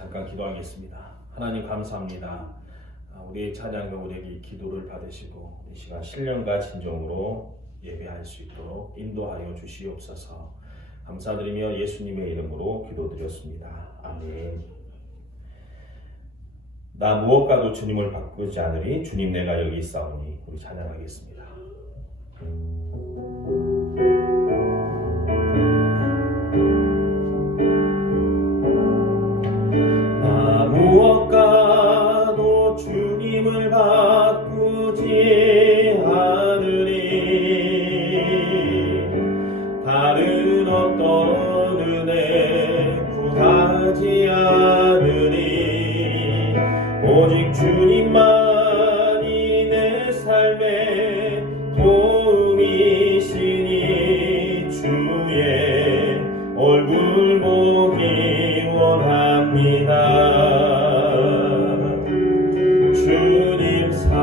잠깐 기도하겠습니다. 하나님 감사합니다. 우리 찬양과 우리에게 기도를 받으시고 이 시간 신령과 진정으로 예배할 수 있도록 인도하여 주시옵소서. 감사드리며 예수님의 이름으로 기도드렸습니다. 아멘. 나 무엇과도 주님을 바꾸지 않으리 주님 내가 여기 있사오니. 우리 찬양하겠습니다. 나 무엇과도 주님을 바꾸지 않으리 다른 어떤 은혜 구하지 않으리 오직 주님만이 내 삶의 도움이시니 주의 얼굴 보기 원합니다. 주님 사랑해요.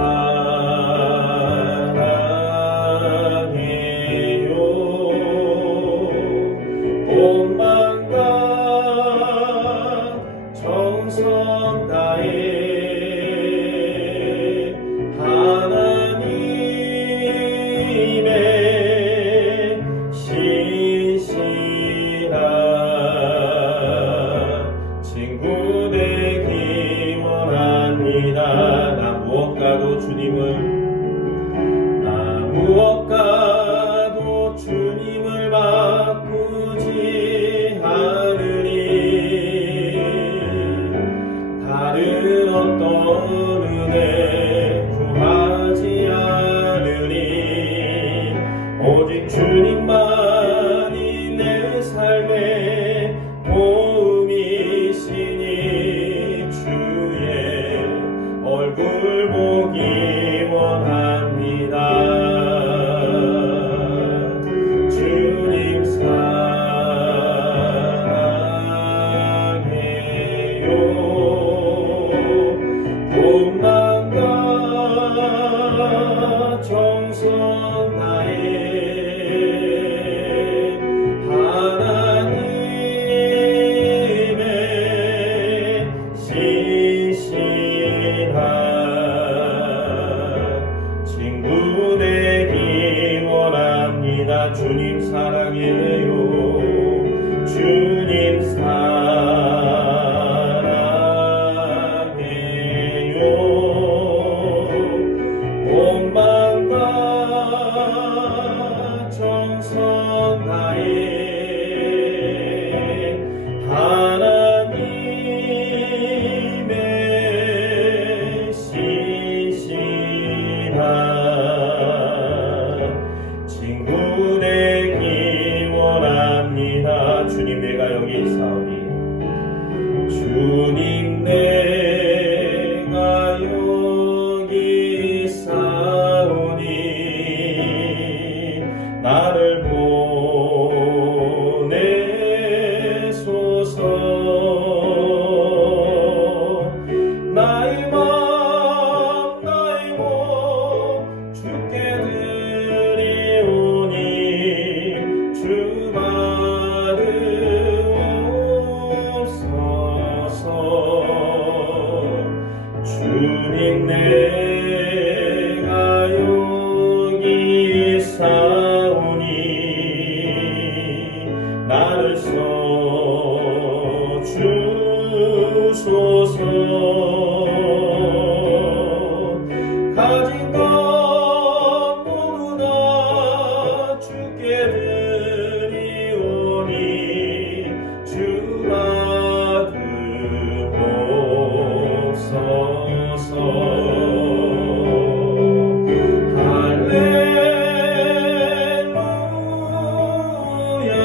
온 마음과 정성 다해 하나님의 신실한 친구 되기 원합니다. 나 무엇과도 주님을 바꾸지 않으리 다른 어떤 은혜 구하지 않으리 오직 주님만이 내 삶의 도움이시니 주의 얼굴 보기 원합니다. 주님 사랑해요. 온 마음과 정성 다해 하나님의 신실한 친구 되기 원합니다. 주님 사랑해요. 주님 사랑해요. 온 마음과 정성 다해 하나님의 신실한 친구 되기 원합니다. 주님 내가 여기 있사오니 주님 내가 여기 있사오니 나를 보내소서. 나의 마음 나의 몸 주께 드리오니 주 받으옵소서. 주님 내가 여기 있사오니 나를 써주소서. 가진 것 모두 다 주께 드리오니 주 받으옵소서. 할렐루야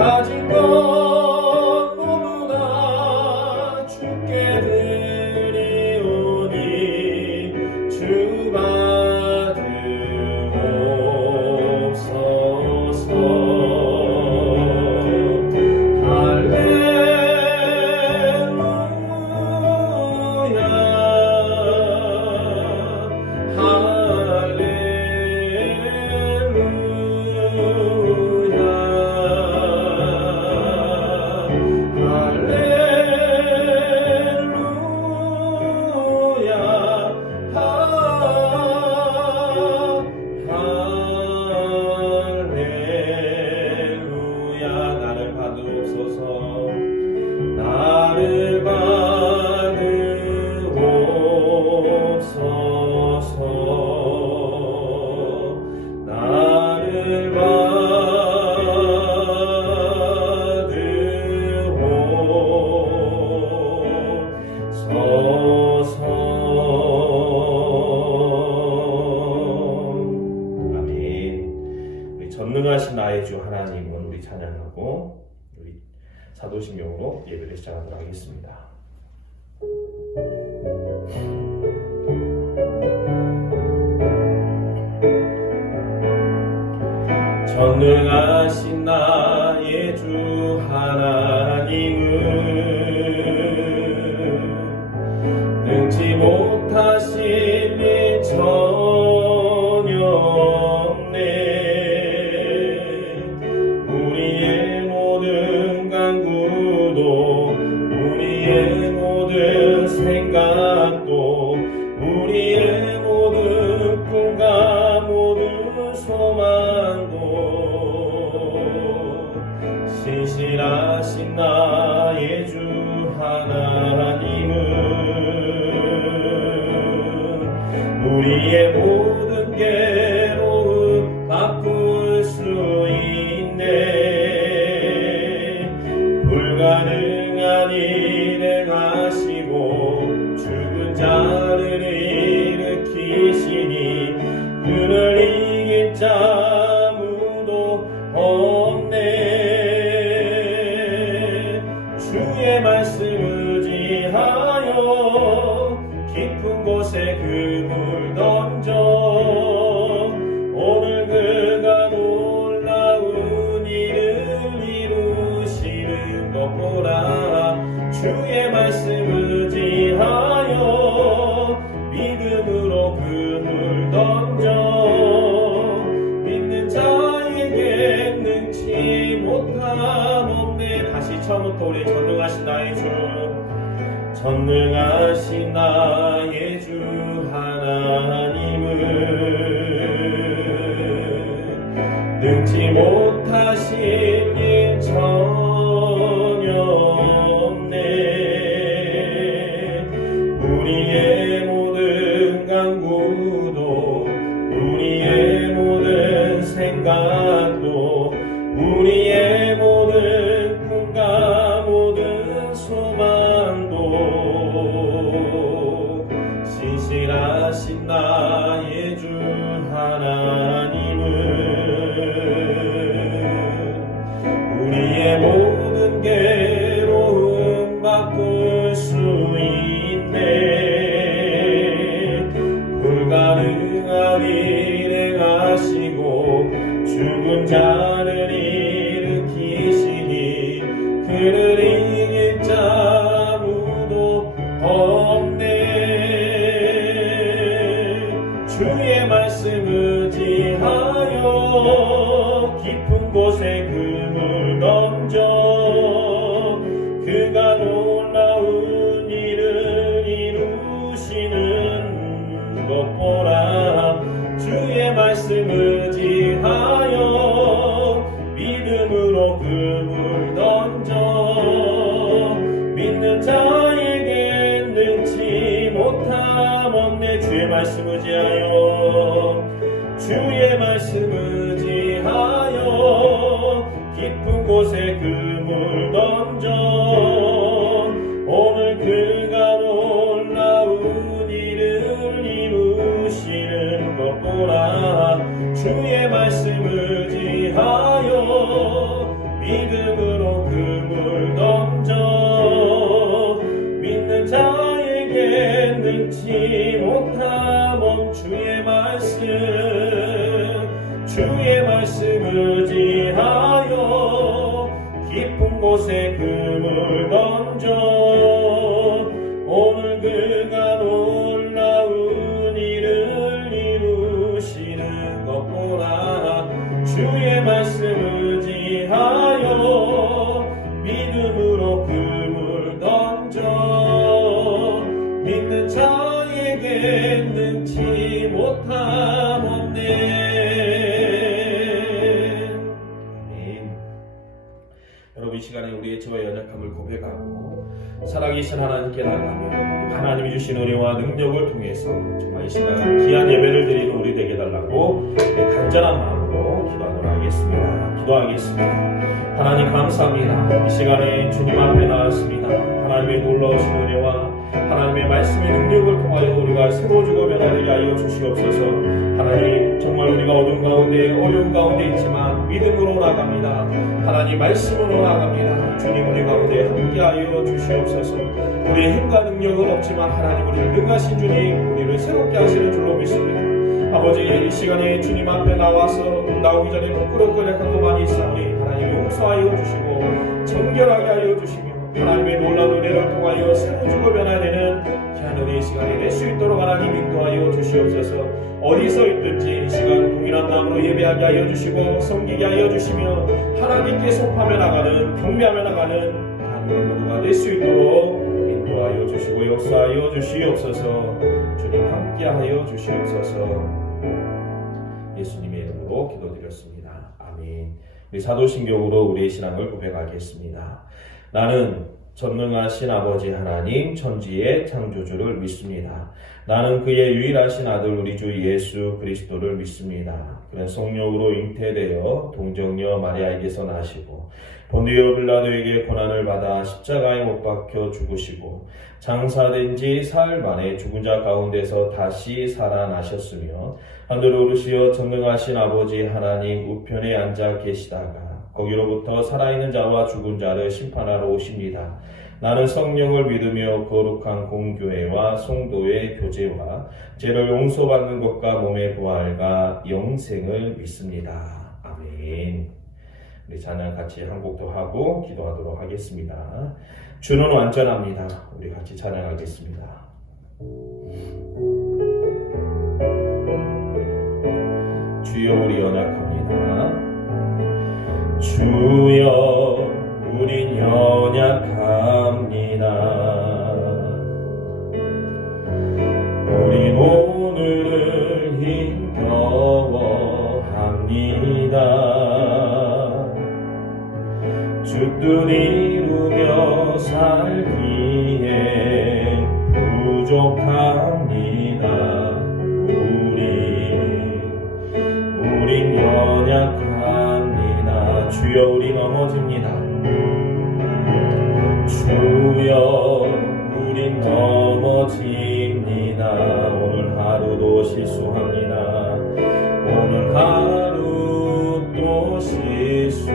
가진 것 모두 다 주께 드리오니 주 받으옵소서. 나를 받으옵소서. 나를 받으옵소서. 나를 받으옵소서. 아멘. 우리 전능하신 나의 주 하나님은 우리 찬양하고 우리 사도신경으로 예배를 시작하도록 하겠습니다. 전능하신 나의 주 하나님은 능치 못하신 일 전혀 없네. 우리의 모든 간구도 우리의 모든 생각도 우리의 모든 꿈과 모든 소망도 신실하신 나의 주 하나님은 우리의 모든 괴로움 바꿀 수 있네. 불가능한 일을 하시고 죽은 자를 일으키시니 그를 이길 자 아무도 없네. 주의 말씀 의지하여 깊은 곳에 그물 던져 오늘 그가 놀라운 일을 이루시는 것 보라. 주의 말씀 의지하여 믿음으로 그물 던져 믿는 자에게 능치 못함 없네. 다시 처음부터 우리 전능하신 나의 주, 전능하신 나의 주 하나님은 능치 못하신 일 전혀 없네. 우리의 모든 간구도 우리의 모든 생각도 우리의 모든 꿈과 모든 소망도 신실하신 나의 주 하나님은 우리의 모든 괴로움 바꿀 수 있네. 불가능한 일을 하시고 죽은 자를 일으키시니 그를 이길 자 아무도 없네. 주의 말씀 의지하여 깊은 곳에 그물 던져 그가 놀라운 일을 이루시는 것 보라. 주의 말씀 의지하여 믿음으로 그물 던져 믿는 자에게 능치 못함 없네. 주의 말씀 의지하여 주의 말씀 의지하여 깊은 곳에 그물 던져 오늘 그가 놀라운 일을 이루시는 것 보라. 주의 말씀 의지하여 믿음 곳에 금을 던져 오늘 그가 놀라운 일을 이루시는 것 보라. 주의 말씀 의지하여 믿음으로 금을 던져 믿는 자에게 능치 못함 없네. 여러분, 이 시간에 우리의 죄와 연약함을 고백하고 살아계신 하나님께 나아가며 하나님이 주신 은혜와 능력을 통해서 정말 이 시간 귀한 예배를 드리는 우리 되게 달라고 간절한 마음으로 기도하도록 하겠습니다. 기도하겠습니다. 하나님 감사합니다. 이 시간에 주님 앞에 나왔습니다. 하나님의 놀라우신 은혜와 하나님의 말씀의 능력을 통하여 우리가 새로워지고 변화되게 하여 주시옵소서. 하나님, 정말 우리가 어두운 가운데 어려운 가운데 있지만 믿음으로 나아갑니다. 하나님 말씀으로 나아갑니다. 주님 우리 가운데 함께하여 주시옵소서. 우리의 힘과 능력은 없지만 하나님 우리를 능하신 주님 우리를 새롭게 하시는 줄로 믿습니다. 아버지, 이 시간에 주님 앞에 나와서 나오기 전에 부끄럽고 고백한 것 많이 있사오니 하나님 용서하여 주시고 정결하게 하여 주시며 하나님의 놀라운 은혜를 통하여 새로워지고 변화되는 귀한 은혜의 시간이 될 수 있도록 하나님 인도하여 주시옵소서. 어디서 있든지 이 시간 동일한 마음으로 예배하게 하여 주시고 섬기게 하여 주시며 하나님께 속하며 나가는 경배하며 나가는 하나님의 모두가 될 수 있도록 인도하여 주시고 역사하여 주시옵소서. 주님 함께하여 주시옵소서. 예수님의 이름으로 기도드렸습니다. 아멘. 우리 사도신경으로 우리의 신앙을 고백하겠습니다. 나는 전능하신 아버지 하나님 천지의 창조주를 믿습니다. 나는 그의 유일하신 아들 우리 주 예수 그리스도를 믿습니다. 그는 성령으로 잉태되어 동정녀 마리아에게서 나시고 본디오 빌라도에게 고난을 받아 십자가에 못 박혀 죽으시고 장사된 지 사흘 만에 죽은 자 가운데서 다시 살아나셨으며 하늘로 오르시어 전능하신 아버지 하나님 우편에 앉아 계시다가 거기로부터 살아있는 자와 죽은 자를 심판하러 오십니다. 나는 성령을 믿으며 거룩한 공교회와 성도의 교제와 죄를 용서받는 것과 몸의 부활과 영생을 믿습니다. 아멘. 우리 찬양 같이 한 곡 더 하고 기도하도록 하겠습니다. 주는 완전합니다. 우리 같이 찬양하겠습니다. 주여 우리 연약합니다. 주여 우린 연약합니다. 우린 오늘을 힘겨워합니다. 주뜻 이루며 살기에 부족합니다. 우린 연약합니다. 주여 우리 넘어집니다. 주여 우린 넘어집니다. 오늘 하루도 실수합니다. 오늘 하루 또 실수합니다.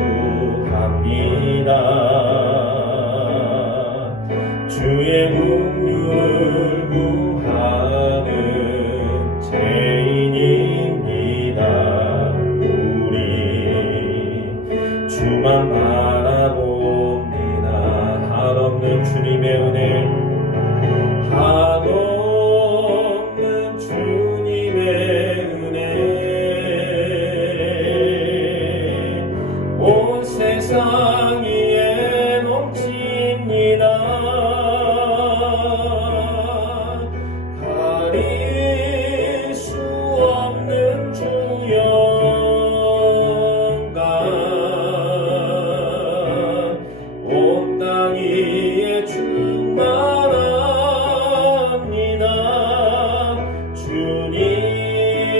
주의 긍휼을 구하는 죄인입니다. 우리 주만 바라봅니다. 한없는 주님의 은혜, 한없는 주님의 은혜 온 세상 위에 넘칩니다. 가릴 수 없는 주 영광 온 땅 위에 충만합니다.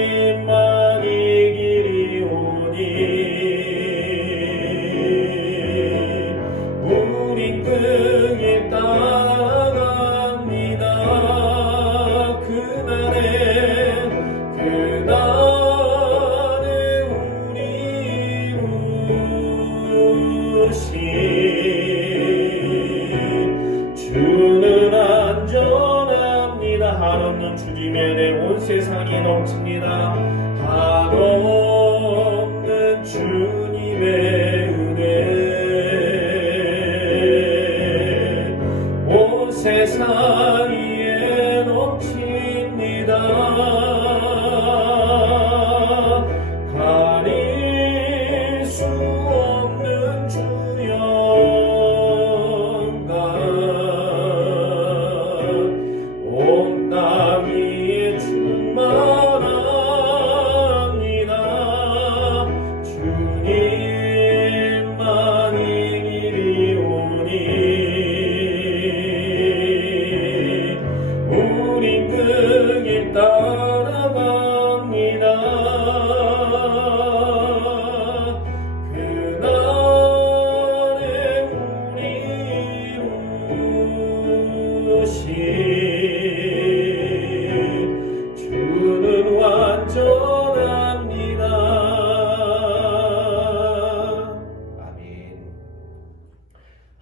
주님만이 길이오니 우린 그 길 따라갑니다. 그날에 우리 우신 주는 안전합니다. 한없는 주님의 은혜 온 세상이 넘칩니다. 한없는 주님의 은혜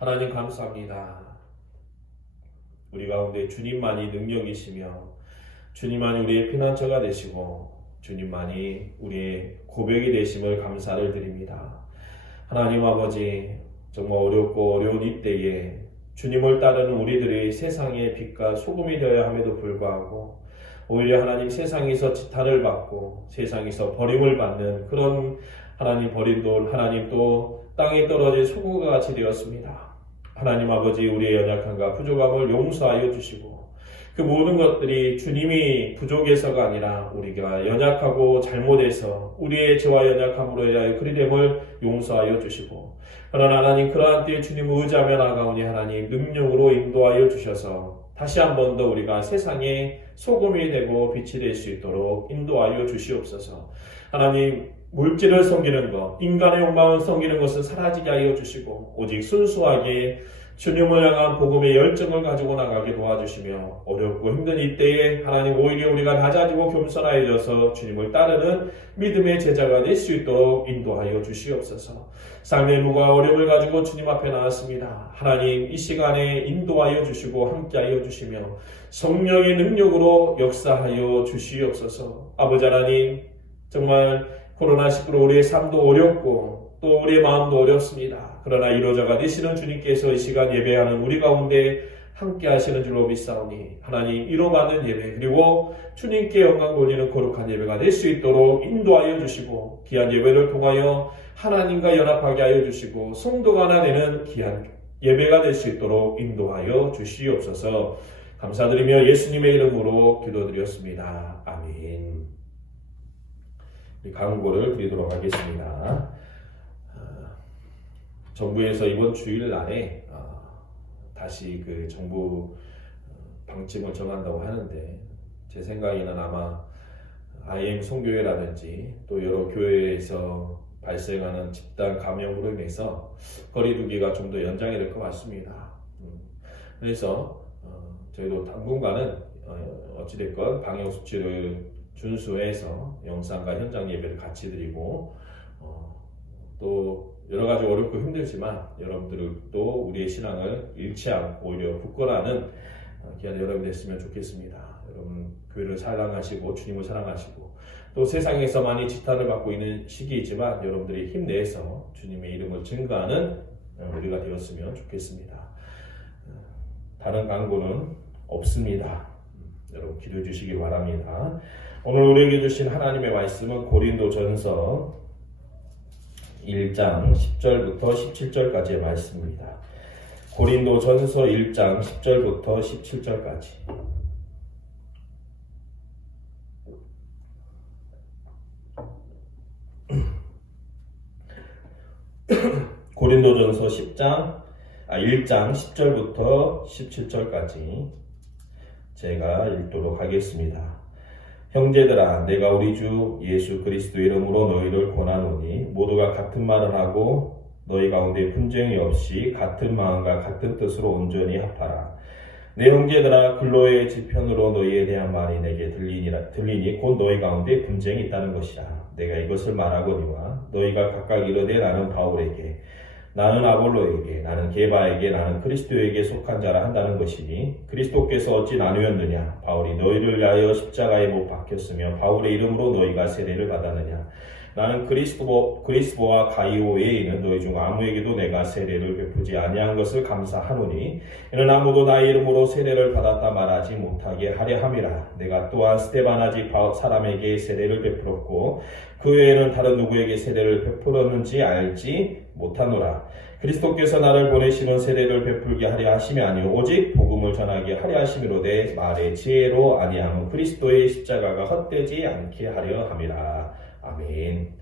하나님 감사합니다. 우리 가운데 주님만이 능력이시며 주님만이 우리의 피난처가 되시고 주님만이 우리의 고백이 되심을 감사를 드립니다. 하나님 아버지, 정말 어렵고 어려운 이때에 주님을 따르는 우리들이 세상의 빛과 소금이 되어야 함에도 불구하고 오히려 하나님 세상에서 지탄을 받고 세상에서 버림을 받는 그런 하나님 버림돌, 하나님 또 땅에 떨어진 소금과 같이 되었습니다. 하나님 아버지, 우리의 연약함과 부족함을 용서하여 주시고 그 모든 것들이 주님이 부족해서가 아니라 우리가 연약하고 잘못해서 우리의 죄와 연약함으로 인하여 그리 됨을 용서하여 주시고, 그러나 하나님 그러한 때에 주님을 의지하며 나아가오니 하나님 능력으로 인도하여 주셔서 다시 한 번 더 우리가 세상에 소금이 되고 빛이 될 수 있도록 인도하여 주시옵소서. 하나님, 물질을 섬기는 것, 인간의 욕망을 섬기는 것은 사라지게 하여 주시고 오직 순수하게 주님을 향한 복음의 열정을 가지고 나가게 도와주시며 어렵고 힘든 이때에 하나님 오히려 우리가 낮아지고 겸손하여져서 주님을 따르는 믿음의 제자가 될 수 있도록 인도하여 주시옵소서. 삶의 무거운 어려움을 가지고 주님 앞에 나왔습니다. 하나님 이 시간에 인도하여 주시고 함께하여 주시며 성령의 능력으로 역사하여 주시옵소서. 아버지 하나님, 정말 코로나19로 우리의 삶도 어렵고 또 우리의 마음도 어렵습니다. 그러나 이로자가 되시는 주님께서 이 시간 예배하는 우리 가운데 함께 하시는 줄로 믿사오니 하나님 이로받는 예배 그리고 주님께 영광 돌리는 거룩한 예배가 될 수 있도록 인도하여 주시고 귀한 예배를 통하여 하나님과 연합하게 하여 주시고 성도가 하나 되는 귀한 예배가 될 수 있도록 인도하여 주시옵소서. 감사드리며 예수님의 이름으로 기도드렸습니다. 아멘. 강구를 드리도록 하겠습니다. 정부에서 이번 주일날에 다시 그 정부 방침을 정한다고 하는데 제 생각에는 아마 IM 송교회라든지 또 여러 교회에서 발생하는 집단 감염으로 인해서 거리두기가 좀 더 연장이 될 것 같습니다. 그래서 저희도 당분간은 어찌됐건 방역수칙을 준수해서 영상과 현장 예배를 같이 드리고 또 여러 가지 어렵고 힘들지만 여러분들도 우리의 신앙을 잃지 않고 오히려 굳건하는 귀한 여러분이 됐으면 좋겠습니다. 여러분 교회를 사랑하시고 주님을 사랑하시고 또 세상에서 많이 지탄을 받고 있는 시기이지만 여러분들이 힘내서 주님의 이름을 증거하는 우리가 되었으면 좋겠습니다. 다른 광고는 없습니다. 여러분 기도해 주시기 바랍니다. 오늘 우리에게 주신 하나님의 말씀은 고린도전서 1장 10절부터 17절까지의 말씀입니다. 고린도전서 1장 10절부터 17절까지. 고린도전서 1장 10절부터 17절까지 제가 읽도록 하겠습니다. 형제들아, 내가 우리 주 예수 그리스도 이름으로 너희를 권하노니 모두가 같은 말을 하고 너희 가운데 분쟁이 없이 같은 마음과 같은 뜻으로 온전히 합하라. 내 형제들아, 근로의 지편으로 너희에 대한 말이 내게 들리니 곧 너희 가운데 분쟁이 있다는 것이라. 내가 이것을 말하거니와 너희가 각각 이르되 나는 바울에게, 나는 아볼로에게, 나는 게바에게, 나는 그리스도에게 속한 자라 한다는 것이니 그리스도께서 어찌 나누었느냐? 바울이 너희를 위하여 십자가에 못 박혔으며 바울의 이름으로 너희가 세례를 받았느냐? 나는 그리스도와 가이오 외에는 너희 중 아무에게도 내가 세례를 베푸지 아니한 것을 감사하노니 이는 아무도 나의 이름으로 세례를 받았다 말하지 못하게 하려 함이라. 내가 또한 스데바나지 사람에게 세례를 베풀었고 그 외에는 다른 누구에게 세례를 베풀었는지 알지 못하노라. 그리스도께서 나를 보내시는 세례를 베풀게 하려 하심이 아니오 오직 복음을 전하게 하려 하심이로되 말의 지혜로 아니하면 그리스도의 십자가가 헛되지 않게 하려 함이라. 아멘.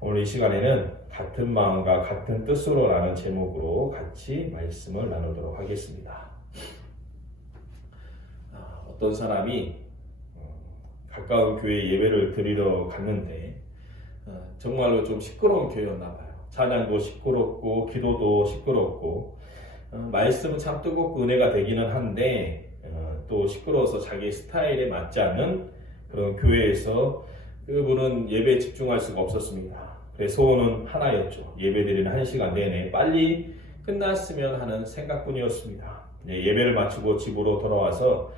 오늘 이 시간에는 같은 마음과 같은 뜻으로 라는 제목으로 같이 말씀을 나누도록 하겠습니다. 어떤 사람이 가까운 교회 예배를 드리러 갔는데 정말로 좀 시끄러운 교회였나 봐요. 찬양도 시끄럽고 기도도 시끄럽고 말씀은 참 뜨겁고 은혜가 되기는 한데 또 시끄러워서 자기 스타일에 맞지 않는 그런 교회에서 그분은 예배에 집중할 수가 없었습니다. 그래서 소원은 하나였죠. 예배드리는 1시간 내내 빨리 끝났으면 하는 생각뿐이었습니다. 예배를 마치고 집으로 돌아와서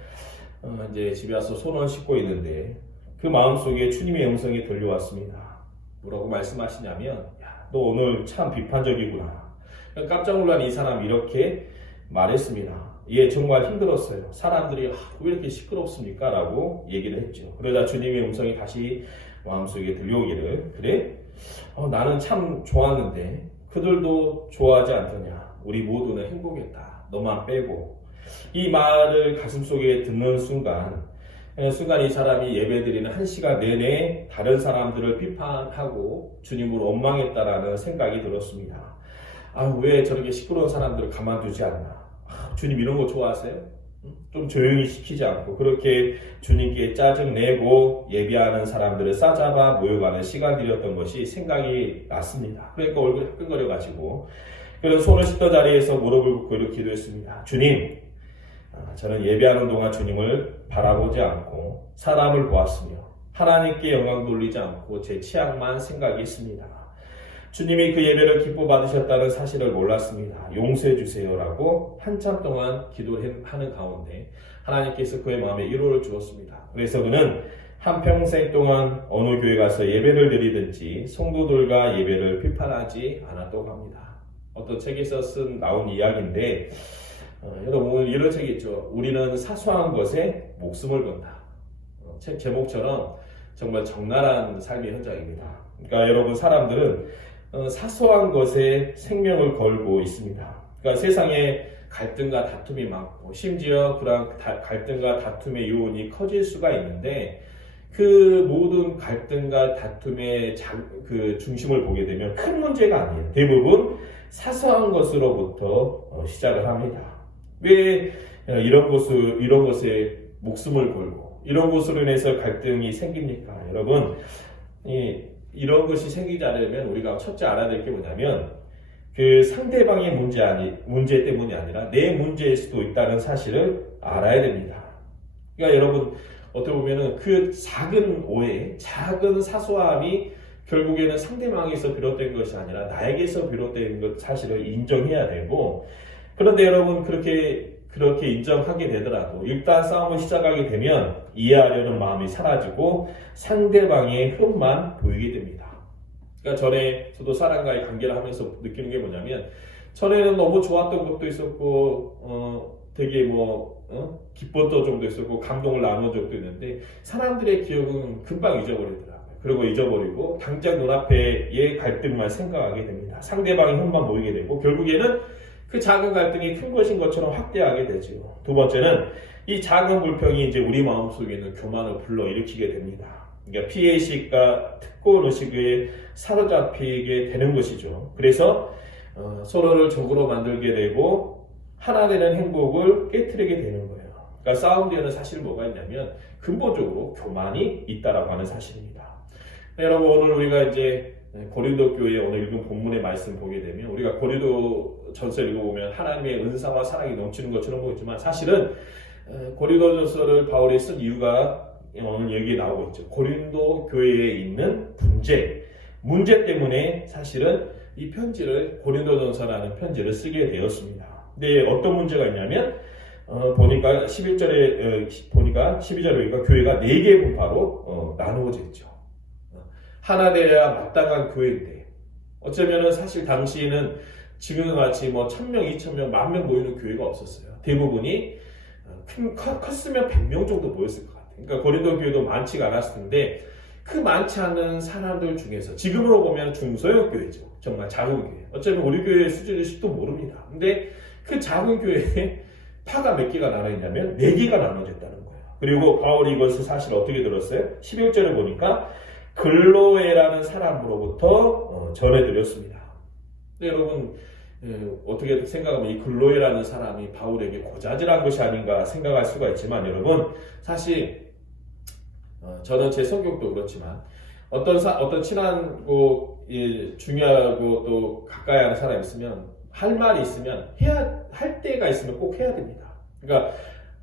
이제 집에 와서 손을 씻고 있는데 그 마음속에 주님의 음성이 들려왔습니다. 뭐라고 말씀하시냐면, 야, 너 오늘 참 비판적이구나. 깜짝 놀란 이 사람이 이렇게 말했습니다. 예, 정말 힘들었어요. 사람들이 왜 이렇게 시끄럽습니까? 라고 얘기를 했죠. 그러자 주님의 음성이 다시 마음속에 들려오기를, 그래? 나는 참 좋았는데 그들도 좋아하지 않더냐. 우리 모두는 행복했다. 너만 빼고. 이 말을 가슴속에 듣는 순간 이 사람이 예배드리는 1시간 내내 다른 사람들을 비판하고 주님을 원망했다라는 생각이 들었습니다. 왜 저렇게 시끄러운 사람들을 가만두지 않나. 주님 이런 거 좋아하세요? 좀 조용히 시키지 않고 그렇게 주님께 짜증내고 예배하는 사람들을 싸잡아 모여가는 시간들이었던 것이 생각이 났습니다. 그러니까 얼굴이 화끈거려가지고 그래서 손을 씻던 자리에서 무릎을 꿇고 이렇게 기도했습니다. 주님, 저는 예배하는 동안 주님을 바라보지 않고 사람을 보았으며 하나님께 영광 돌리지 않고 제 취향만 생각했습니다. 주님이 그 예배를 기뻐 받으셨다는 사실을 몰랐습니다. 용서해 주세요라고 한참 동안 기도하는 가운데 하나님께서 그의 마음에 위로를 주었습니다. 그래서 그는 한평생 동안 어느 교회 가서 예배를 드리든지 성도들과 예배를 비판하지 않았다고 합니다. 어떤 책에서 나온 이야기인데 여러분 오늘 이런 책이 있죠. 우리는 사소한 것에 목숨을 건다. 책 제목처럼 정말 적나라한 삶의 현장입니다. 그러니까 여러분 사람들은 사소한 것에 생명을 걸고 있습니다. 그러니까 세상에 갈등과 다툼이 많고 심지어 그런 갈등과 다툼의 요인이 커질 수가 있는데 그 모든 갈등과 다툼의 그 중심을 보게 되면 큰 문제가 아니에요. 대부분 사소한 것으로부터 시작을 합니다. 왜 이런 것에 목숨을 걸고 이런 것으로 인해서 갈등이 생깁니까? 여러분, 이런 것이 생기지 않으려면 우리가 첫째 알아야 될 게 뭐냐면 그 상대방의 문제 때문이 아니라 내 문제일 수도 있다는 사실을 알아야 됩니다. 그러니까 여러분 어떻게 보면은 그 작은 오해, 작은 사소함이 결국에는 상대방에서 비롯된 것이 아니라 나에게서 비롯된 것 사실을 인정해야 되고 그런데 여러분 그렇게 인정하게 되더라도 일단 싸움을 시작하게 되면 이해하려는 마음이 사라지고 상대방의 흠만 보이게 됩니다. 그러니까 전에 저도 사람과의 관계를 하면서 느끼는 게 뭐냐면 전에는 너무 좋았던 것도 있었고 되게 기뻤던 적도 있었고 감동을 나눈 적도 있는데 사람들의 기억은 금방 잊어버리더라고요. 그리고 잊어버리고 당장 눈앞의 갈등만 생각하게 됩니다. 상대방의 흠만 보이게 되고 결국에는 그 작은 갈등이 큰 것인 것처럼 확대하게 되죠. 두 번째는 이 작은 불평이 이제 우리 마음속에 있는 교만을 불러일으키게 됩니다. 그러니까 피해의식과 특권의식에 사로잡히게 되는 것이죠. 그래서 서로를 적으로 만들게 되고 하나 되는 행복을 깨트리게 되는 거예요. 그러니까 싸움 뒤에는 사실 뭐가 있냐면 근본적으로 교만이 있다라고 하는 사실입니다. 여러분 오늘 우리가 이제 고린도 교회 오늘 읽은 본문의 말씀 보게 되면 우리가 고린도 전서를 읽어보면 하나님의 은사와 사랑이 넘치는 것처럼 보이지만 사실은 고린도전서를 바울이 쓴 이유가 오늘 여기에 나오고 있죠. 고린도 교회에 있는 문제 때문에 사실은 이 편지를 고린도전서라는 편지를 쓰게 되었습니다. 근데 어떤 문제가 있냐면 보니까 11절에 보니까 12절에 보니까 교회가 4개의 분파로 나누어져 있죠. 하나 되어야 마땅한 교회인데 어쩌면은 사실 당시에는 지금과 같이 1,000명, 2,000명, 10,000명 모이는 교회가 없었어요. 대부분이 컸으면 100명 정도 모였을 것 같아요. 그러니까 고린도 교회도 많지가 않았을 텐데 그 많지 않은 사람들 중에서 지금으로 보면 중소형 교회죠. 정말 작은 교회. 어쩌면 우리 교회의 수준일지도 모릅니다. 근데 그 작은 교회에 파가 몇 개가 나눠있냐면 4개가 나눠졌다는 거예요. 그리고 바울이 이것을 사실 어떻게 들었어요? 11절에 보니까 글로에라는 사람으로부터 전해드렸습니다. 근데 여러분 어떻게 생각하면 이 글로에라는 사람이 바울에게 고자질한 것이 아닌가 생각할 수가 있지만 여러분 사실 저는 제 성격도 그렇지만 어떤 친하고 중요하고 또 가까이 하는 사람이 있으면 할 말이 있으면 할 때가 있으면 꼭 해야 됩니다. 그러니까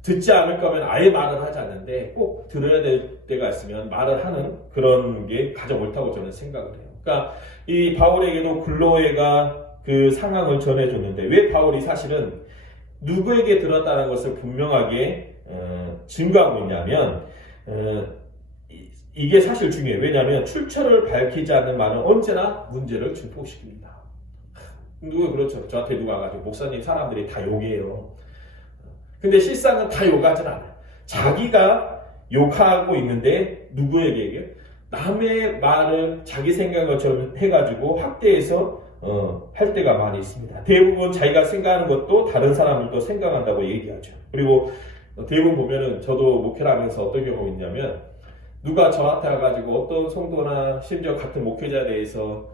듣지 않을 거면 아예 말을 하지 않는데 꼭 들어야 될 때가 있으면 말을 하는 그런 게 가장 옳다고 저는 생각을 해요. 그러니까 이 바울에게도 글로에가 그 상황을 전해줬는데 왜 바울이 사실은 누구에게 들었다는 것을 분명하게 증거하고 있냐면 이게 사실 중요해요. 왜냐하면 출처를 밝히지 않는 말은 언제나 문제를 증폭시킵니다. 누가 그렇죠. 저한테 누가 가지고 목사님 사람들이 다 욕이에요. 근데 실상은 다 욕하진 않아요. 자기가 욕하고 있는데 누구에게 얘기해요? 남의 말을 자기 생각인 것처럼 해가지고 확대해서 할 때가 많이 있습니다. 대부분 자기가 생각하는 것도 다른 사람들도 생각한다고 얘기하죠. 그리고 대부분 보면은 저도 목회를 하면서 어떤 경우가 있냐면 누가 저한테 와가지고 어떤 성도나 심지어 같은 목회자에 대해서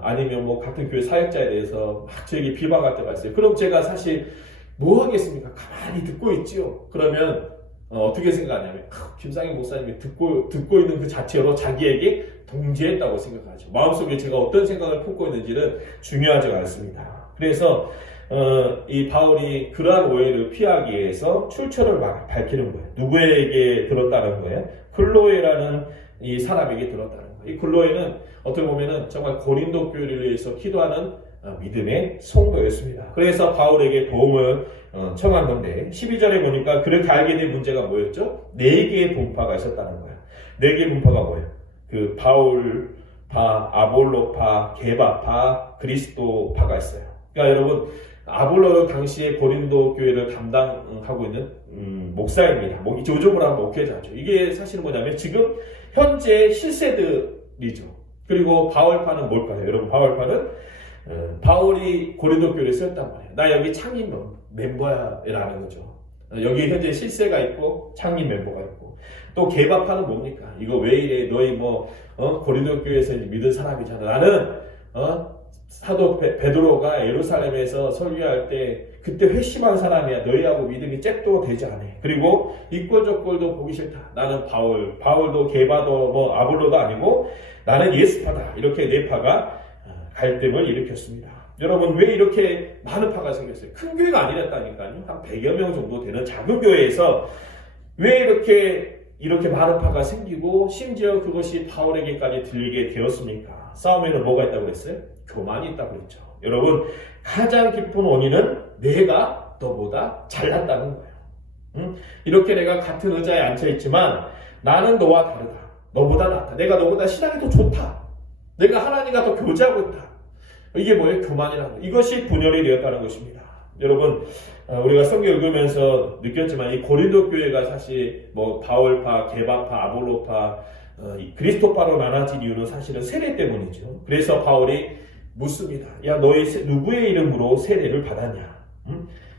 아니면 뭐 같은 교회 사역자에 대해서 막 저에게 비방할 때가 있어요. 그럼 제가 사실 뭐 하겠습니까? 가만히 듣고 있지요. 그러면 어떻게 생각하냐면 김상현 목사님이 듣고 있는 그 자체로 자기에게 동지했다고 생각하죠. 마음속에 제가 어떤 생각을 품고 있는지는 중요하지 않습니다. 그래서 이 바울이 그러한 오해를 피하기 위해서 출처를 밝히는 거예요. 누구에게 들었다는 거예요? 클로에라는 이 사람에게 들었다는 거예요. 이 클로에는 어떻게 보면은 정말 고린도 교회를 위해서 기도하는 믿음의 성도였습니다. 그래서 바울에게 도움을 청한 건데 12절에 보니까 그렇게 알게 된 문제가 뭐였죠? 4개의 분파가 있었다는 거예요. 4개의 분파가 뭐예요? 그 바울파, 아볼로파, 게바파, 그리스도파가 있어요. 그러니까 여러분 아볼로는 당시에 고린도 교회를 담당하고 있는 목사입니다. 조종을 한 목회자죠. 이게 사실은 뭐냐면 지금 현재 실세들이죠. 그리고 바울파는 뭘까요? 여러분 바울파는 바울이 고린도 교회를 세웠단 말이에요. 나 여기 창립 멤버야라는 거죠. 여기 현재 실세가 있고 창립 멤버가 있고 또 게바파는 뭡니까? 이거 왜 이래? 너희 고린도 교회에서 믿은 사람이잖아. 나는 사도 베드로가 예루살렘에서 설교할 때 그때 회심한 사람이야. 너희하고 믿음이 잽도 되지 않아. 그리고 이꼴저꼴도 보기 싫다. 나는 바울도 게바도 아볼로도 아니고 나는 예수파다. 이렇게 4파가 갈등을 일으켰습니다. 여러분 왜 이렇게 많은 파가 생겼어요? 큰 교회가 아니랬다니까요. 한 100여 명 정도 되는 작은 교회에서 왜 이렇게 많은 파가 생기고 심지어 그것이 바울에게까지 들리게 되었습니까? 싸움에는 뭐가 있다고 그랬어요? 교만이 있다고 그랬죠. 여러분 가장 깊은 원인은 내가 너보다 잘났다는 거예요. 이렇게 내가 같은 의자에 앉아있지만 나는 너와 다르다. 너보다 낫다. 내가 너보다 신앙이 더 좋다. 내가 하나님과 더 교제하고 있다. 이게 뭐예요? 교만이라는 거. 이것이 분열이 되었다는 것입니다. 여러분 우리가 성경 읽으면서 느꼈지만 이 고린도 교회가 사실 바울파, 게바파, 아볼로파, 그리스도파로 나눠진 이유는 사실은 세례 때문이죠. 그래서 바울이 묻습니다. 야 너희 누구의 이름으로 세례를 받았냐?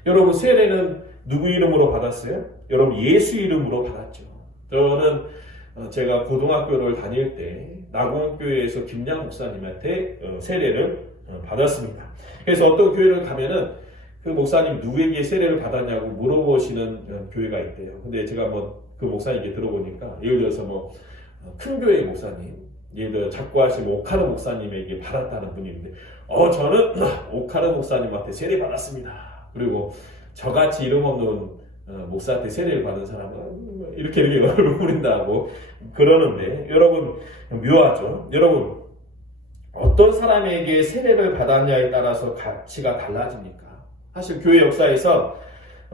여러분 세례는 누구 이름으로 받았어요? 여러분 예수 이름으로 받았죠. 저는 제가 고등학교를 다닐 때 나공교회에서 김양 목사님한테 세례를 받았습니다. 그래서 어떤 교회를 가면은 그 목사님 누구에게 세례를 받았냐고 물어보시는 교회가 있대요. 근데 제가 그 목사님께 들어보니까 예를 들어서 큰 교회 목사님, 예를 들어 작고하신 오카르 목사님에게 받았다는 분이 있는데 저는 오카르 목사님한테 세례 받았습니다. 그리고 저같이 이름 없는 목사한테 세례를 받은 사람은 이렇게 얼굴 부린다고 그러는데 여러분 묘하죠. 여러분 어떤 사람에게 세례를 받았냐에 따라서 가치가 달라집니까? 사실 교회 역사에서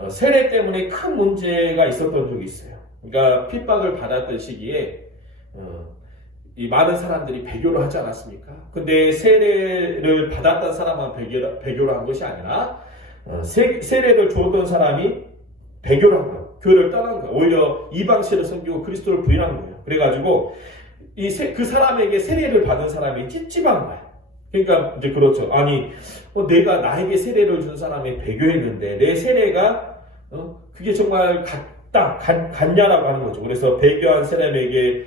세례 때문에 큰 문제가 있었던 적이 있어요. 그러니까 핍박을 받았던 시기에 이 많은 사람들이 배교를 하지 않았습니까? 근데 세례를 받았던 사람만 배교를 한 것이 아니라 세례를 주었던 사람이 배교를 한 거예요. 교회를 떠난 거예요. 오히려 이방신을 섬기고 그리스도를 부인한 거예요. 그래가지고 그 사람에게 세례를 받은 사람이 찝찝한 거예요. 그러니까 이제 그렇죠. 아니 내가 나에게 세례를 준 사람이 배교했는데 내 세례가 그게 정말 같냐라고 하는 거죠. 그래서 배교한 사람에게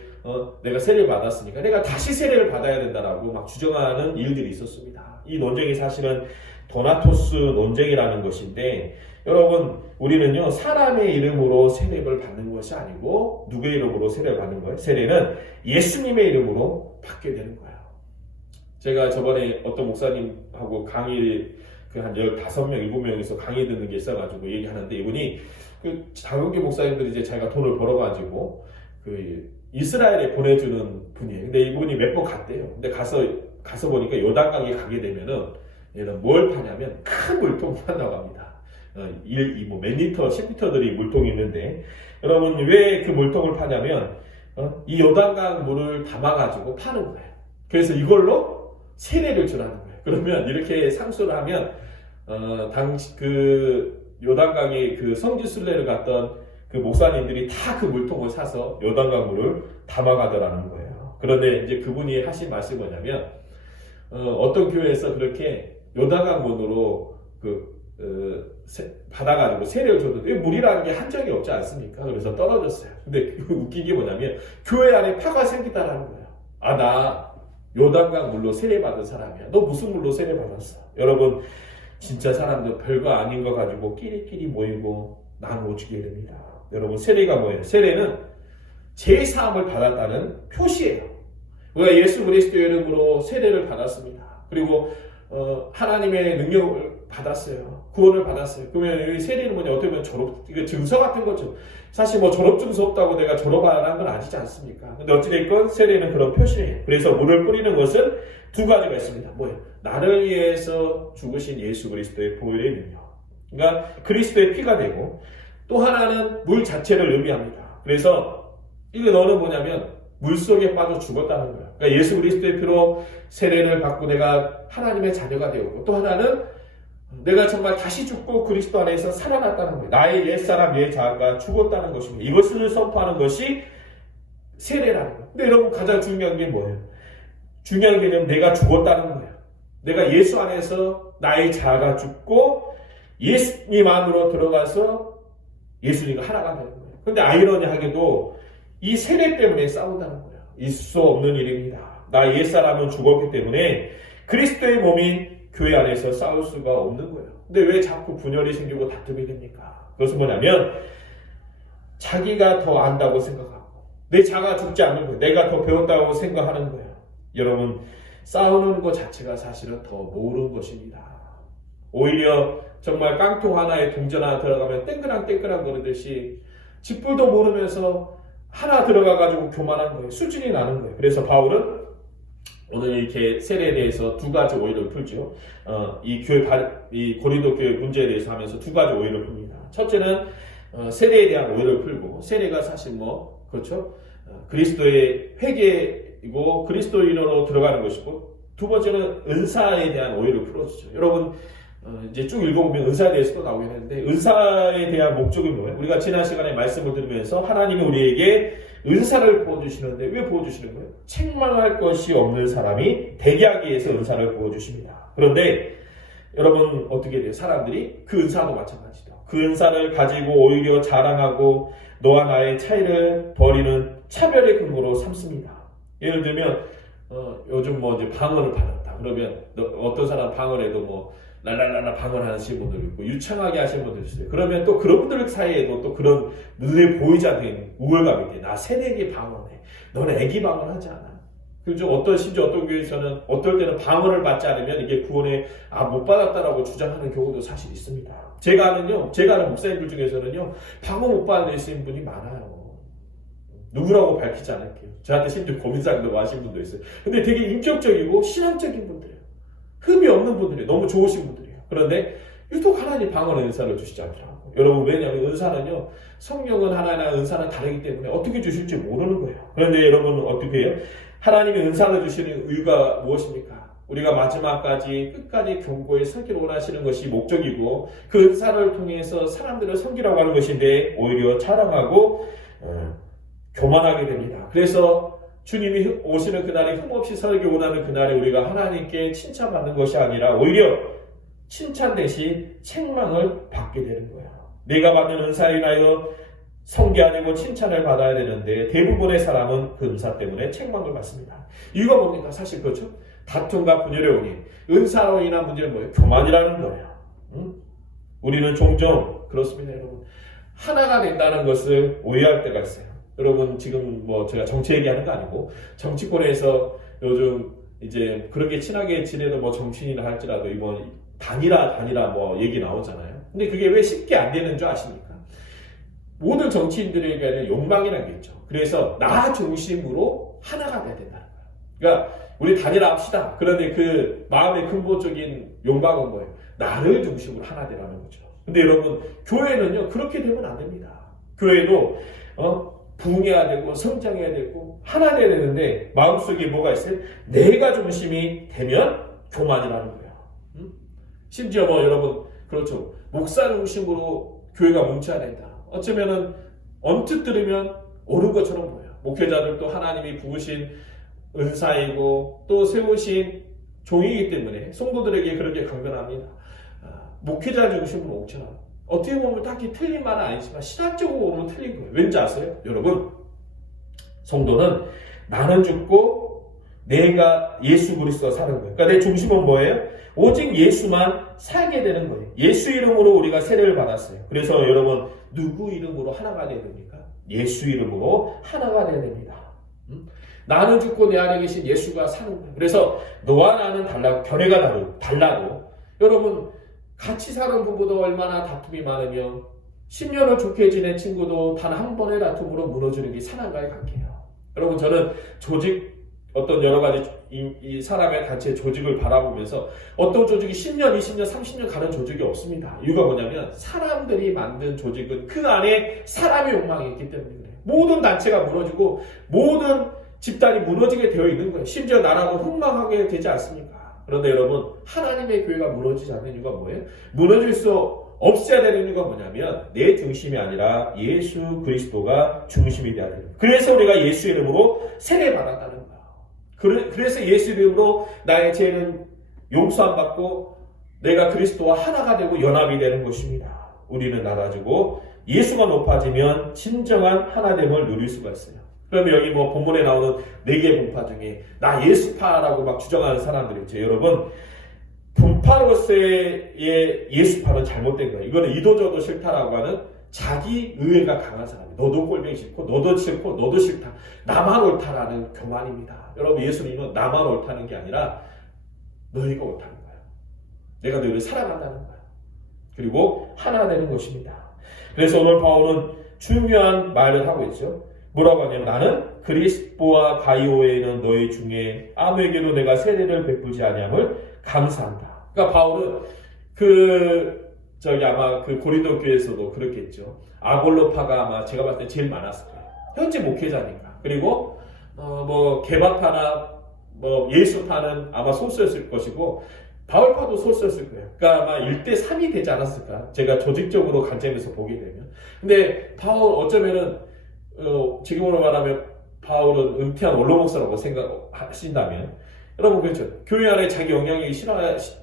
내가 세례를 받았으니까 내가 다시 세례를 받아야 된다라고 막 주장하는 일들이 있었습니다. 이 논쟁이 사실은 도나토스 논쟁이라는 것인데 여러분 우리는요 사람의 이름으로 세례를 받는 것이 아니고 누구의 이름으로 세례를 받는 거예요? 세례는 예수님의 이름으로 받게 되는 거예요. 제가 저번에 어떤 목사님하고 강의 한 15명, 7명에서 강의 듣는 게 있어가지고 얘기하는데 이분이 그 자국의 목사님들이 이제 자기가 돈을 벌어가지고 그 이스라엘에 보내주는 분이에요. 근데 이분이 몇 번 갔대요. 근데 가서 보니까 요단강에 가게 되면은 얘는 뭘 파냐면 큰 물통을 판다고 합니다. 몇 리터, 10리터들이 물통이 있는데 여러분 왜 그 물통을 파냐면 이 요단강 물을 담아가지고 파는 거예요. 그래서 이걸로 세례를 주라는 거예요. 그러면 이렇게 상수를 하면 당시 그 요단강에 그 성지순례를 갔던 그 목사님들이 다 그 물통을 사서 요단강 물을 담아가더라는 거예요. 그런데 이제 그분이 하신 말씀이 뭐냐면 어떤 교회에서 그렇게 요단강 문으로 받아가지고 세례를 줬는데 물이라는 게 한정이 없지 않습니까? 그래서 떨어졌어요. 근데 웃긴 게 뭐냐면 교회 안에 파가 생기다라는 거예요. 나 요단강 물로 세례 받은 사람이야. 너 무슨 물로 세례 받았어? 여러분 진짜 사람들 별거 아닌 거 가지고 끼리끼리 모이고 나누어지게 됩니다. 여러분 세례가 뭐예요? 세례는 제사함을 받았다는 표시예요. 우리가 예수 그리스도의 이름으로 세례를 받았습니다. 그리고 하나님의 능력을 받았어요. 구원을 받았어요. 그러면 이 세례는 뭐냐? 어떻게 보면 이거 증서 같은 거죠. 사실 뭐 졸업증서 없다고 내가 졸업하라는 건 아니지 않습니까? 근데 어찌됐건 세례는 그런 표시예요. 그래서 물을 뿌리는 것은 두 가지가 있습니다. 뭐예요? 나를 위해서 죽으신 예수 그리스도의 보혈의 능력. 그러니까 그리스도의 피가 되고 또 하나는 물 자체를 의미합니다. 그래서 이게 너는 뭐냐면 물 속에 빠져 죽었다는 거예요. 그러니까 예수 그리스도의 피로 세례를 받고 내가 하나님의 자녀가 되었고 또 하나는 내가 정말 다시 죽고 그리스도 안에서 살아났다는 거예요. 나의 옛사람 옛자아가 죽었다는 것입니다. 이것을 선포하는 것이 세례라는 거예요. 근데 여러분 가장 중요한 게 뭐예요? 중요한 개념은 내가 죽었다는 거예요. 내가 예수 안에서 나의 자아가 죽고 예수님 안으로 들어가서 예수님과 하나가 되는 거예요. 그런데 아이러니하게도 이 세례 때문에 싸운다는 거예요. 있을 수 없는 일입니다. 나 옛사람은 죽었기 때문에 그리스도의 몸이 교회 안에서 싸울 수가 없는 거예요. 근데 왜 자꾸 분열이 생기고 다툼이 됩니까? 그것은 뭐냐면 자기가 더 안다고 생각하고 내 자가 죽지 않는 거예요. 내가 더 배웠다고 생각하는 거예요. 여러분 싸우는 것 자체가 사실은 더 모르는 것입니다. 오히려 정말 깡통 하나에 동전 하나 들어가면 땡그랑 거리듯이 짓불도 모르면서 하나 들어가가지고 교만한 거예요. 수준이 나는 거예요. 그래서 바울은 오늘 이렇게 세례에 대해서 두 가지 오해를 풀죠. 이 고린도 교회 문제에 대해서 하면서 두 가지 오해를 풉니다. 첫째는 세례에 대한 오해를 풀고 세례가 사실 그렇죠? 그리스도의 회개이고 그리스도인으로 들어가는 것이고 두 번째는 은사에 대한 오해를 풀어주죠. 여러분 이제 쭉 읽어보면 은사에 대해서도 나오긴 했는데 은사에 대한 목적이 뭐예요? 우리가 지난 시간에 말씀을 들으면서 하나님이 우리에게 은사를 부어주시는데 왜 부어주시는 거예요? 책망할 것이 없는 사람이 되게 하기 위해서 은사를 부어주십니다. 그런데 여러분 어떻게 돼요? 사람들이 그 은사도 마찬가지죠. 그 은사를 가지고 오히려 자랑하고 너와 나의 차이를 벌이는 차별의 근거로 삼습니다. 예를 들면 요즘 이제 방언을 받았다. 그러면 어떤 사람 방언에도 랄랄랄라 방언하시는 분들 있고 유창하게 하시는 분들 있어요. 그러면 또 그런 분들 사이에도 또 그런 눈에 보이지 않는 우월감이 있대. 나 새내기 방언해. 너는 애기 방언하지 않아. 그죠? 심지어 어떤 교회에서는 어떨 때는 방언을 받지 않으면 이게 구원에 못 받았다라고 주장하는 경우도 사실 있습니다. 제가 아는 목사님들 중에서는요 방언 못 받으신 분이 많아요. 누구라고 밝히지 않을게요. 저한테 심지어 고민상도 하신 분도 있어요. 근데 되게 인격적이고 신앙적인 분들이에요. 흠이 없는 분들이에요. 너무 좋으신 분들이에요. 그런데 유독 하나님 방언의 은사를 주시지 않더라고요. 여러분 왜냐하면 은사는요 성령은 하나나 은사는 다르기 때문에 어떻게 주실지 모르는 거예요. 그런데 여러분 어떻게 해요? 하나님이 은사를 주시는 이유가 무엇입니까? 우리가 마지막까지 끝까지 견고히 서기를 원하시는 것이 목적이고 그 은사를 통해서 사람들을 섬기라고 하는 것인데 오히려 자랑하고 교만하게 됩니다. 그래서 주님이 오시는 그날에 흠없이 살기 원하는 그날에 우리가 하나님께 칭찬받는 것이 아니라 오히려 칭찬 대신 책망을 받게 되는 거예요. 내가 받는 은사에 인하여 성기하고 칭찬을 받아야 되는데 대부분의 사람은 그 은사 때문에 책망을 받습니다. 이유가 뭡니까? 사실 그렇죠? 다툼과 분열의 원인, 은사로 인한 문제는 뭐예요? 교만이라는 거예요. 우리는 종종 그렇습니다, 여러분. 하나가 된다는 것을 오해할 때가 있어요. 여러분 지금 제가 정치 얘기하는 거 아니고 정치권에서 요즘 이제 그렇게 친하게 지내는 정치인이라 할지라도 이번 단일화 얘기 나오잖아요. 근데 그게 왜 쉽게 안 되는 줄 아십니까? 모든 정치인들에게는 욕망이라는 게 있죠. 그래서 나 중심으로 하나가 돼야 된다는 거예요. 그러니까 우리 다니라 합시다. 그런데 그 마음의 근본적인 욕망은 뭐예요? 나를 중심으로 하나 되라는 거죠. 근데 여러분, 교회는요, 그렇게 되면 안 됩니다. 교회도, 부흥해야 되고, 성장해야 되고, 하나 돼야 되는데, 마음속에 뭐가 있어요? 내가 중심이 되면 교만이라는 거예요. 심지어 여러분, 그렇죠. 목사 중심으로 교회가 뭉쳐야 된다. 어쩌면은, 언뜻 들으면 옳은 것처럼 보여요. 목회자들도 하나님이 부으신 은사이고, 또 세우신 종이기 때문에, 성도들에게 그렇게 강변합니다. 목회자 중심으로 뭉쳐라. 어떻게 보면 딱히 틀린 말은 아니지만 신학적으로 보면 틀린 거예요. 왠지 아세요? 여러분, 성도는 나는 죽고 내가 예수 그리스도가 사는 거예요. 그러니까 내 중심은 뭐예요? 오직 예수만 살게 되는 거예요. 예수 이름으로 우리가 세례를 받았어요. 그래서 여러분, 누구 이름으로 하나가 돼야 됩니까? 예수 이름으로 하나가 돼야 됩니다. 나는 죽고 내 안에 계신 예수가 사는 거예요. 그래서 너와 나는 달라고, 견해가 달라도 여러분, 같이 사는 부부도 얼마나 다툼이 많으며 10년을 좋게 지낸 친구도 단 한 번의 다툼으로 무너지는 게 사람과의 관계예요. 여러분, 저는 조직, 어떤 여러 가지 이 사람의 단체 조직을 바라보면서 어떤 조직이 10년, 20년, 30년 가는 조직이 없습니다. 이유가 뭐냐면 사람들이 만든 조직은 그 안에 사람의 욕망이 있기 때문에 그래요. 모든 단체가 무너지고 모든 집단이 무너지게 되어 있는 거예요. 심지어 나라도 흥망하게 되지 않습니까? 그런데 여러분, 하나님의 교회가 무너지지 않는 이유가 뭐예요? 무너질 수 없어야 되는 이유가 뭐냐면 내 중심이 아니라 예수 그리스도가 중심이 되어야 돼요. 그래서 우리가 예수 이름으로 세례받았다는 거예요. 그래서 예수 이름으로 나의 죄는 용서 안 받고 내가 그리스도와 하나가 되고 연합이 되는 것입니다. 우리는 낮아지고 예수가 높아지면 진정한 하나됨을 누릴 수가 있어요. 그러면 여기 본문에 나오는 4개의 분파 중에 나 예수파라고 막 주장하는 사람들이 있죠. 여러분, 분파로서의 예수파는 잘못된 거예요. 이거는 이도저도 싫다라고 하는 자기 의회가 강한 사람이에요. 너도 꼴보기 싫고 너도 싫고 너도 싫다. 나만 옳다라는 교만입니다. 여러분, 예수님은 나만 옳다는 게 아니라 너희가 옳다는 거예요. 내가 너희를 사랑한다는 거예요. 그리고 하나 되는 것입니다. 그래서 오늘 바울은 중요한 말을 하고 있죠. 뭐라고 하냐면 나는 그리스도와 가이오에는 너희 중에 아무에게도 내가 세례를 베풀지 아니함을 감사한다. 그러니까 바울은 아마 고린도 교회에서도 그렇겠죠. 아볼로파가 아마 제가 봤을 때 제일 많았을 거예요. 현재 목회자니까. 그리고 개바파나 예수파는 아마 소수였을 것이고 바울파도 소수였을 거예요. 그러니까 아마 1대3이 되지 않았을까. 제가 조직적으로 관점에서 보게 되면. 근데 바울 어쩌면은 지금으로 말하면 바울은 은퇴한 원로 목사라고 생각하신다면 여러분, 그렇죠. 교회 안에 자기 영향이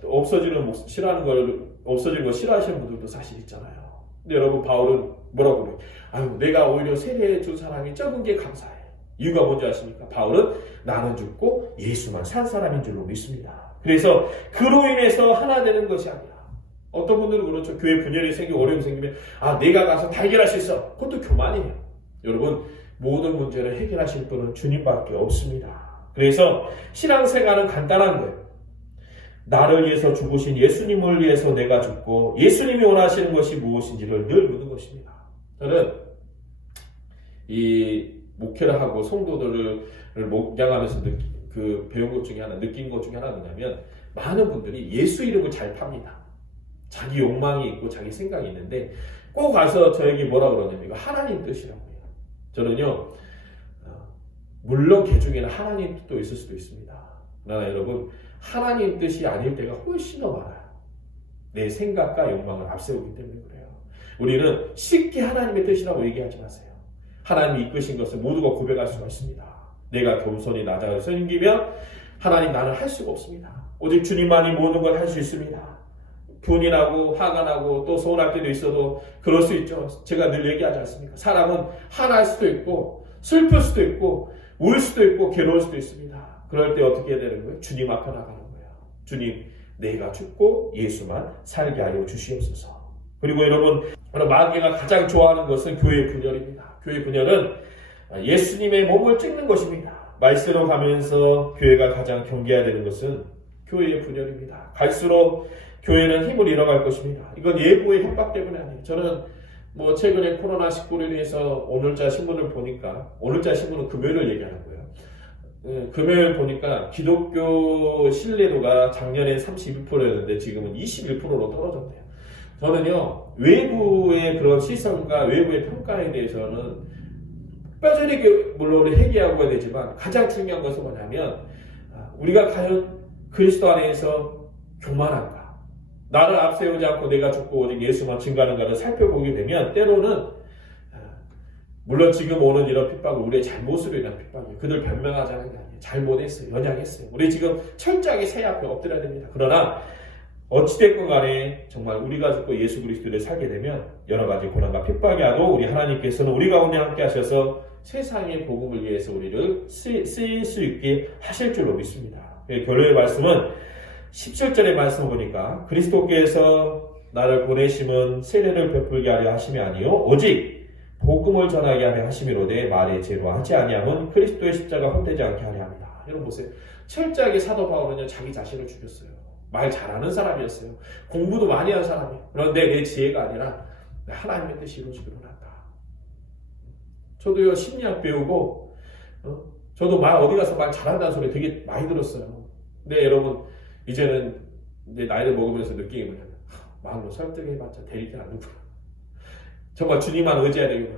없어지는 거 싫어하시는 분들도 사실 있잖아요. 근데 여러분, 바울은 뭐라고 그래요? 내가 오히려 세례해 준 사람이 적은 게 감사해. 이유가 뭔지 아십니까? 바울은 나는 죽고 예수만 산 사람인 줄로 믿습니다. 그래서 그로 인해서 하나 되는 것이 아니라 어떤 분들은 그렇죠. 교회 분열이 생기고 어려움이 생기면 내가 가서 다 해결할 수 있어. 그것도 교만이에요. 여러분, 모든 문제를 해결하실 분은 주님밖에 없습니다. 그래서 신앙생활은 간단한 거예요. 나를 위해서 죽으신 예수님을 위해서 내가 죽고 예수님이 원하시는 것이 무엇인지를 늘 묻는 것입니다. 저는 이 목회를 하고 성도들을 목양하면서 배운 것 중에 하나, 느낀 것 중에 하나는 뭐냐면 많은 분들이 예수 이름을 잘 팝니다. 자기 욕망이 있고 자기 생각이 있는데 꼭 가서 저에게 뭐라 그러냐면 이거 하나님 뜻이라고 해요. 저는요, 물론 개 중에는 하나님 뜻도 있을 수도 있습니다. 그러나 여러분, 하나님 뜻이 아닐 때가 훨씬 더 많아요. 내 생각과 욕망을 앞세우기 때문에 그래요. 우리는 쉽게 하나님의 뜻이라고 얘기하지 마세요. 하나님이 이끄신 것을 모두가 고백할 수가 있습니다. 내가 겸손히 나자를 섬기면 하나님 나는 할 수가 없습니다. 오직 주님만이 모든 걸 할 수 있습니다. 분이 나고 화가 나고 또 서운할 때도 있어도 그럴 수 있죠. 제가 늘 얘기하지 않습니까? 사람은 화날 수도 있고 슬플 수도 있고 울 수도 있고 괴로울 수도 있습니다. 그럴 때 어떻게 해야 되는 거예요? 주님 앞에 나가는 거예요. 주님, 내가 죽고 예수만 살게 하여 주시옵소서. 그리고 여러분, 마귀가 가장 좋아하는 것은 교회 분열입니다. 교회 분열은 예수님의 몸을 찍는 것입니다. 말세로 가면서 교회가 가장 경계해야 되는 것은 교회의 분열입니다. 갈수록 교회는 힘을 잃어갈 것입니다. 이건 예고의 협박 때문에 아니에요. 저는 최근에 코로나19로 인해서 오늘자 신문을 보니까, 오늘자 신문은 금요일을 얘기하는 거예요. 금요일 보니까 기독교 신뢰도가 작년에 32%였는데 지금은 21%로 떨어졌네요. 저는요, 외부의 그런 시선과 외부의 평가에 대해서는 뼈저리게 물론 회개하고 해야 되지만 가장 중요한 것은 뭐냐면 우리가 과연 그리스도 안에서 교만한가, 나를 앞세우지 않고 내가 죽고 오직 예수만 증거하는가를 살펴보게 되면 때로는 물론 지금 오는 이런 핍박은 우리의 잘못으로 인한 핍박이에요. 그들 변명하자는 게 아니에요. 잘못했어요. 연약했어요. 우리 지금 철저하게 새 앞에 엎드려야 됩니다. 그러나 어찌됐건 간에 정말 우리가 죽고 예수 그리스도를 살게 되면 여러 가지 고난과 핍박이 와도 우리 하나님께서는 우리 가운데 함께 하셔서 세상의 복음을 위해서 우리를 쓰일 수 있게 하실 줄로 믿습니다. 결론의 말씀은 17절의 말씀을 보니까 그리스도께서 나를 보내심은 세례를 베풀게 하려 하심이 아니요 오직 복음을 전하게 하려 하심이로되 말의 죄로 하지 아니함은 그리스도의 십자가 헛되지 않게 하려 합니다. 여러분 보세요. 철저하게 사도 바울은요 자기 자신을 죽였어요. 말 잘하는 사람이었어요. 공부도 많이 한 사람이에요. 그런데 내 지혜가 아니라 하나님의 뜻이 이루어지기로 한다. 저도요 심리학 배우고 저도 말 어디 가서 말 잘한다는 소리 되게 많이 들었어요. 근데 여러분 이제는 내 나이를 먹으면서 느끼는 게 뭐냐면 마음으로 설득해봤자 될 게 아니구나. 정말 주님만 의지해야 되구나.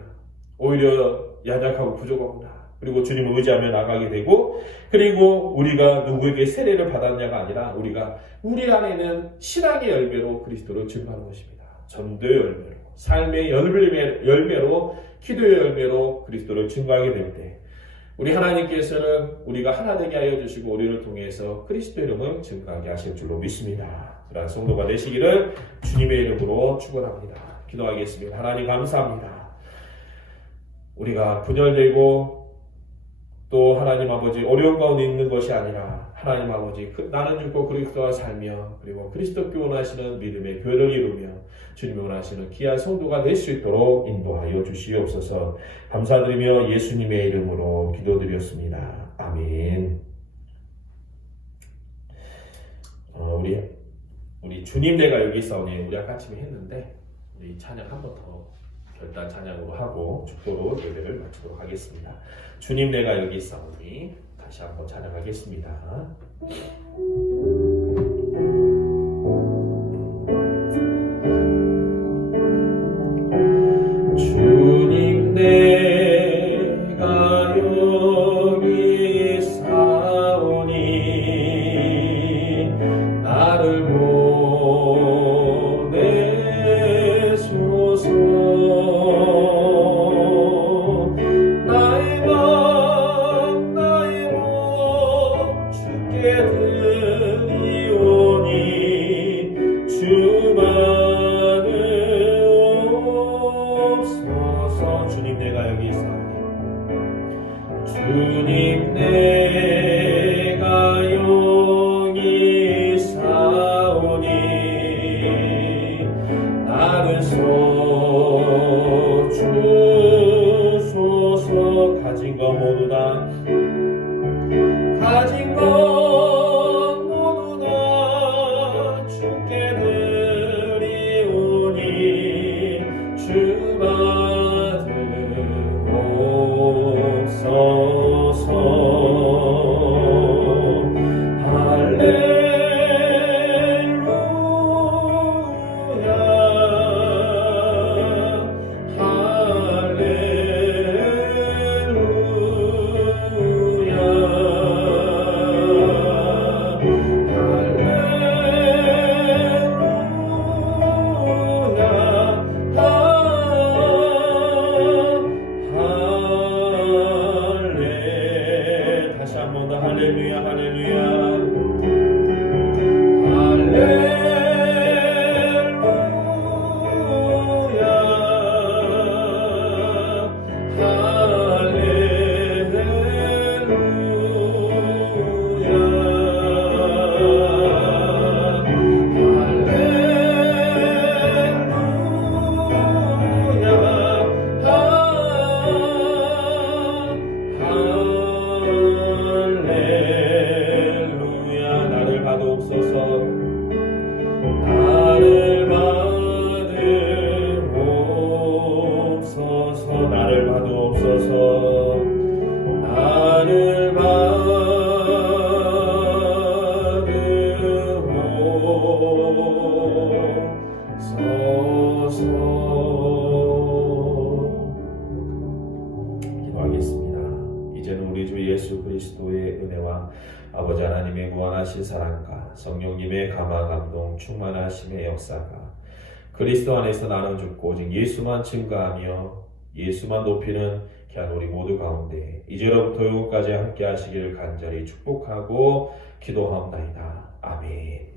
오히려 연약하고 부족하구나. 그리고 주님을 의지하며 나가게 되고 그리고 우리가 누구에게 세례를 받았냐가 아니라 우리가 우리 안에는 신앙의 열매로 그리스도를 증거하는 것입니다. 전도의 열매로, 삶의 열매로, 기도의 열매로 그리스도를 증거하게 될 때 우리 하나님께서는 우리가 하나 되게 하여 주시고 우리를 통해서 그리스도 이름을 증거하게 하실 줄로 믿습니다. 그러한 성도가 되시기를 주님의 이름으로 축원합니다. 기도하겠습니다. 하나님 감사합니다. 우리가 분열되고 또 하나님 아버지 어려운 가운데 있는 것이 아니라 하나님 아버지 나는 죽고 그리스도와 살며 그리고 그리스도께 원하시는 믿음의 교회를 이루며 주님이 원하시는 귀한 성도가 될 수 있도록 인도하여 주시옵소서. 감사드리며 예수님의 이름으로 기도드렸습니다. 아멘. 우리 주님 내가 여기 있사오니 우리 아까 아침에 했는데 우리 찬양 한 번 더 결단 찬양으로 하고 축도로 예배를 마치도록 하겠습니다. 주님 내가 여기 있사오니 다시 한번 찬양하겠습니다. 주님 내가 여기 있사오니 나를 보내소서. 나의 맘 나의 몸 주께 드리오니 주만을 옵소서. 주님 내가 여기 있사오니 주님 내가 여기 있사오니 나를 써주소서. 가진 것 모두 다 가진 것 모두 다 주께 드리오니 주 받으옵소서. 할렐루야 기도하겠습니다. 이제는 우리 주 예수 그리스도의 은혜와 아버지 하나님의 무한하신 사랑과 성령님의 감화 감동 충만하심의 역사가 그리스도 안에서 나눠 죽고 오직 예수만 증가하며 예수만 높이는 귀한 우리 모두 가운데 이제로부터 영원까지 함께 하시기를 간절히 축복하고 기도하옵나이다. 아멘.